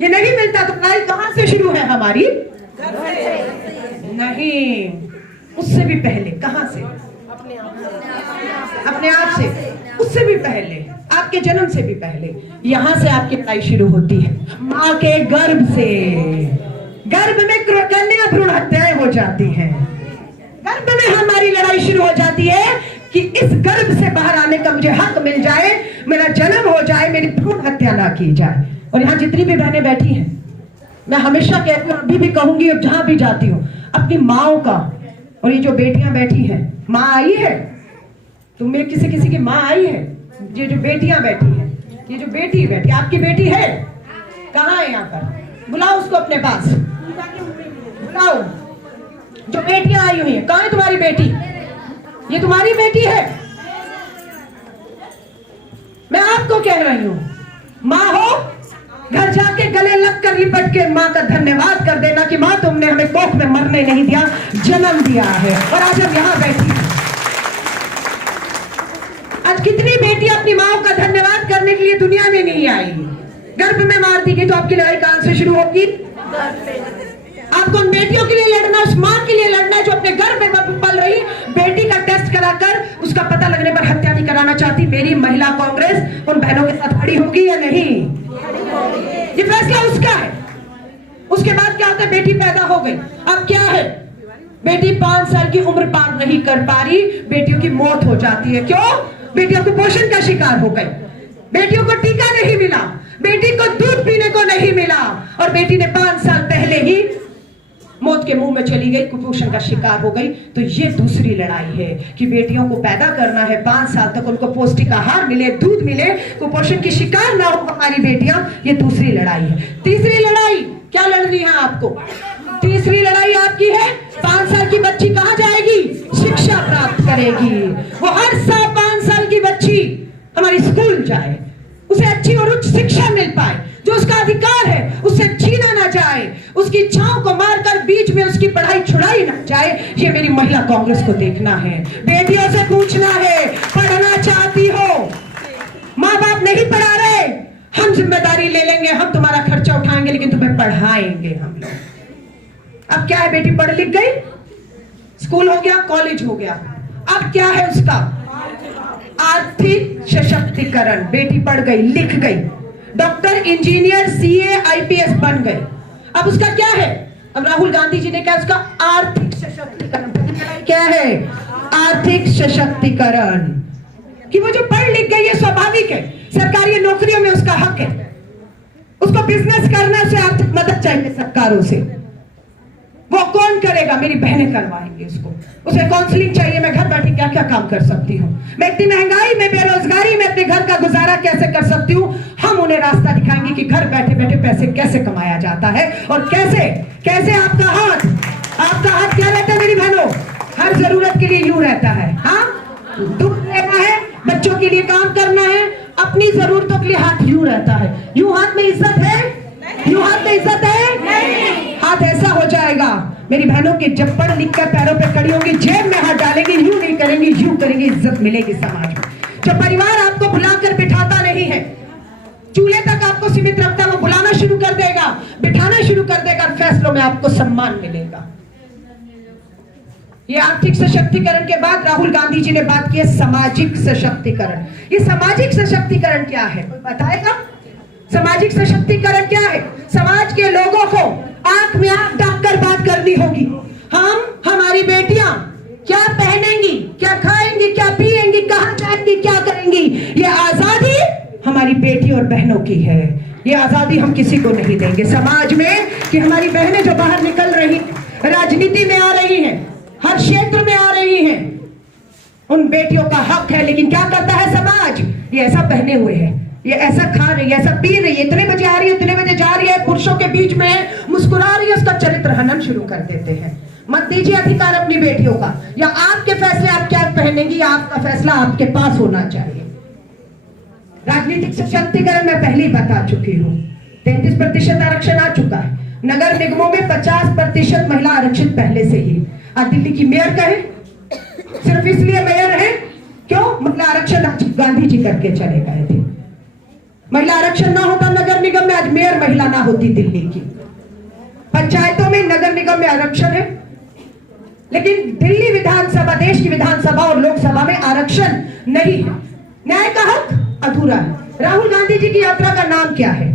ये नहीं मिलता तो लड़ाई कहां से शुरू है हमारी? नहीं, उससे भी पहले। कहां से? अपने आप से। उससे भी पहले, आपके जन्म से भी पहले यहां से आपकी लड़ाई शुरू होती है, माँ के गर्भ से। गर्भ में कन्या भ्रूण हत्याएं हो जाती हैं। गर्भ में हमारी लड़ाई शुरू हो जाती है कि इस गर्भ से बाहर आने का मुझे हक मिल जाए, मेरा जन्म हो जाए, मेरी भ्रूण हत्या ना की जाए। और यहाँ जितनी भी बहनें बैठी हैं, मैं हमेशा कहती हूँ, अभी भी कहूंगी, और जहां भी जाती हूँ, अपनी माओ का, और ये जो बेटियां बैठी हैं, माँ आई है, तुम में किसी किसी की माँ आई है? ये जो बेटियां बैठी हैं, ये जो बेटी बैठी, आपकी बेटी है? कहाँ है? यहाँ पर बुलाओ उसको अपने पास, बुलाओ। जो बेटियां आई हुई हैं, कहाँ है तुम्हारी बेटी? ये तुम्हारी बेटी है? मैं आपको कह रही हूं, माँ हो, घर जाके गले लग कर लिपट के माँ का धन्यवाद कर देना कि माँ तुमने हमें कोख में मरने नहीं दिया, जन्म दिया है। और आज हम यहाँ बैठी हैं। आज कितनी बेटियां अपनी माँ का धन्यवाद करने के लिए दुनिया में नहीं आई, गर्भ में मार दी गई। तो आपकी लड़ाई कहां से शुरू होगी? आपको उन बेटियों के लिए लड़ना, उस माँ के लिए लड़ना है जो अपने गर्भ में पल रही बेटी का टेस्ट कराकर उसका पता लगने पर हत्या नहीं कराना चाहती। मेरी महिला कांग्रेस उन बहनों के साथ खड़ी होगी या नहीं? ये फैसला उसका है। उसके बाद क्या होता है? बेटी पैदा हो गई, अब क्या है? बेटी 5 साल की उम्र पार नहीं कर पा रही, बेटियों की मौत हो जाती है। क्यों? बेटियों को पोषण का शिकार हो गई, बेटियों को टीका नहीं मिला, बेटी को दूध पीने को नहीं मिला, और बेटी ने 5 साल पहले ही मौत के मुंह में चली गई, कुपोषण का शिकार हो गई। तो ये दूसरी लड़ाई है कि बेटियों को पैदा करना है, 5 साल तक उनको पौष्टिक आहार मिले, दूध मिले, कुपोषण की शिकार ना हो हमारी बेटियां। ये दूसरी लड़ाई है। तीसरी लड़ाई क्या लड़ रही है आपको? तीसरी लड़ाई आपकी है, 5 साल की बच्ची कहां जाएगी? शिक्षा प्राप्त करेगी। वो हर साल 5 साल की बच्ची हमारी स्कूल जाए, उसे अच्छी और उच्च शिक्षा मिल पाए, जो उसका अधिकार है उसे छीना ना जाए, उसकी इच्छाओं को मारकर बीच में उसकी पढ़ाई छुड़ाई ना जाए। ये मेरी महिला कांग्रेस को देखना है। बेटियों से पूछना है, पढ़ना चाहती हो? माँ बाप नहीं पढ़ा रहे, हम जिम्मेदारी ले लेंगे, हम तुम्हारा खर्चा उठाएंगे, लेकिन तुम्हें पढ़ाएंगे हम लोग। अब क्या है? बेटी पढ़ लिख गई, स्कूल हो गया, कॉलेज हो गया, अब क्या है उसका? आर्थिक सशक्तिकरण। बेटी पढ़ गई, लिख गई, डॉक्टर, इंजीनियर, सीए, आईपीएस बन गए, अब उसका क्या है? अब राहुल गांधी जी ने क्या उसका? आर्थिक सशक्तिकरण। क्या है? आर्थिक सशक्तिकरण। कि वो जो पढ़ लिख गई है स्वाभाविक है, सरकारी नौकरियों में उसका हक है, उसको बिजनेस करना, उसे आर्थिक मदद चाहिए सरकारों से। वो कौन करेगा? मेरी बहनें करवाएंगी उसको। उसे काउंसलिंग चाहिए, मैं घर बैठे क्या क्या काम कर सकती हूँ, मैं इतनी महंगाई में, बेरोजगारी में अपने घर का गुजारा कैसे कर सकती हूँ। हम उन्हें रास्ता दिखाएंगे कि घर बैठे बैठे पैसे कैसे कमाया जाता है, और कैसे कैसे आपका हाथ क्या रहता है मेरी बहनों? हर जरूरत के लिए यूं रहता है। हाँ, दुख लेना है, बच्चों के लिए काम करना है, अपनी जरूरतों के लिए हाथ यूं रहता है। यूं हाथ में इज्जत है? यूं हाथ में इज्जत है? नहीं। हाथ ऐसा हो जाएगा मेरी बहनों के, जब पढ़ लिख कर पैरों पे खड़ी होंगी, जेब में हाथ डालेंगी, यूं नहीं करेंगी, यूं करेंगी, इज्जत मिलेगी समाज में। जब परिवार आपको बुलाकर बिठाता नहीं है, चूल्हे तक आपको सीमित रखता है, वो बुलाना शुरू कर देगा, बिठाना शुरू कर देगा, फैसलों में आपको सम्मान मिलेगा। ये आर्थिक सशक्तिकरण के बाद राहुल गांधी जी ने बात की है सामाजिक सशक्तिकरण। ये सामाजिक सशक्तिकरण क्या है, कोई बताएगा? सामाजिक सशक्तिकरण क्या है? समाज के लोगों को आंख में आंख डालकर बात करनी होगी। हमारी बेटियां क्या पहनेंगी, क्या खाएंगी, क्या पिएंगी, कहां जाएंगी, क्या करेंगी, ये आजादी हमारी बेटी और बहनों की है। ये आजादी हम किसी को नहीं देंगे समाज में, कि हमारी बहनें जो बाहर निकल रही, राजनीति में आ रही हैं, हर क्षेत्र में आ रही हैं, उन बेटियों का हक है। लेकिन क्या करता है समाज? ये ऐसा पहने हुए है, ये ऐसा खा रही है, ऐसा पी रही है, इतने बजे आ रही है, इतने बजे जा रही है, पुरुषों के बीच में मुस्कुरा रही है, उसका चरित्र हनन शुरू कर देते हैं। मत दीजिए अधिकार अपनी बेटियों का, या आपके फैसले आप क्या पहनेंगी, या आपका फैसला आपके पास होना चाहिए। राजनीतिक सशक्तिकरण मैं पहले ही बता चुकी हूँ, 33% आरक्षण आ चुका है। नगर निगमों में 50% महिला आरक्षित पहले से ही। आज दिल्ली की मेयर का है, सिर्फ इसलिए मेयर है क्यों? महिला आरक्षण गांधी जी करके चले गए थे। महिला आरक्षण ना होता नगर निगम में, आज आज मेयर महिला ना होती दिल्ली की। पंचायतों में, नगर निगम में आरक्षण है, लेकिन दिल्ली विधानसभा, देश की विधानसभा और लोकसभा में आरक्षण नहीं है। न्याय का हक अधूरा है। राहुल गांधी जी की यात्रा का नाम क्या है?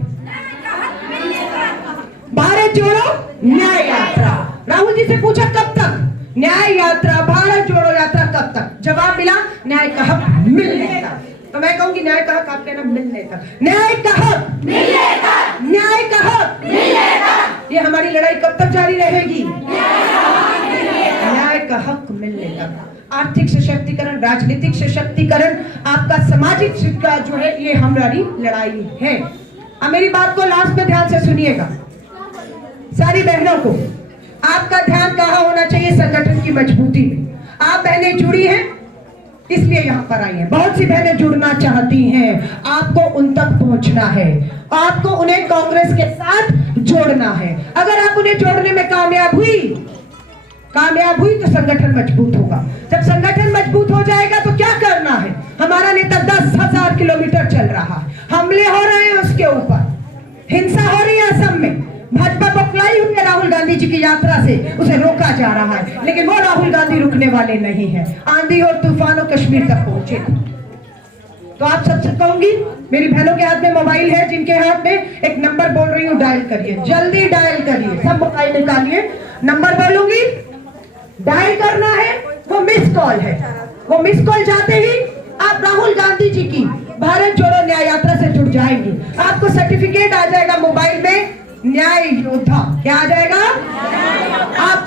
भारत जोड़ो न्याय यात्रा। राहुल जी से पूछा कब तक? न्याय यात्रा, भारत जोड़ो यात्रा कब तक? जवाब मिला न्याय का हक मिलने तक। तो मैं कहूंगी न्याय का हक आप कहना मिलने तक। न्याय का हक मिलने तक, न्याय का हक मिलने तक। ये हमारी लड़ाई कब तक जारी रहेगी? न्याय का हक मिलने तक। आर्थिक सशक्तिकरण, राजनीतिक सशक्तिकरण, आपका सामाजिक का जो है, ये हमारी लड़ाई है। अब मेरी बात को लास्ट में ध्यान से सुनिएगा। सारी बहनों को आपका ध्यान कहाँ होना चाहिए? संगठन की मजबूती में। आप बहनें जुड़ी हैं इसलिए यहाँ पर आई हैं। बहुत सी बहनें जुड़ना चाहती हैं, आपको उन तक पहुंचना है, आपको उन्हें कांग्रेस के साथ जोड़ना है। अगर आप उन्हें जोड़ने में कामयाब हुई तो संगठन मजबूत होगा। जब संगठन मजबूत हो जाएगा तो क्या करना है? हमारा नेता 10,000 किलोमीटर चल रहा है, हमले हो रहे हैं उसके ऊपर, हिंसा हो रही है असम में, भाजपा बौखलाई हुई है राहुल गांधी जी की यात्रा से, उसे रोका जा रहा है, लेकिन वो राहुल गांधी रुकने वाले नहीं है। आंधी और तूफानों कश्मीर तक पहुंचे। तो आप सबसे कहूंगी, मेरी बहनों के हाथ में मोबाइल है, जिनके हाथ में, एक नंबर बोल रही हूँ, डायल करिए, जल्दी डायल करिए, सब मोबाइल निकालिए। नंबर बोलूंगी, डायल करना है, वो मिस कॉल है। वो मिस कॉल जाते ही आप राहुल गांधी जी की भारत जोड़ो न्याय यात्रा से जुड़ जाएंगे। आपको सर्टिफिकेट आ जाएगा मोबाइल में, न्याय योद्धा। क्या आ जाएगा? आप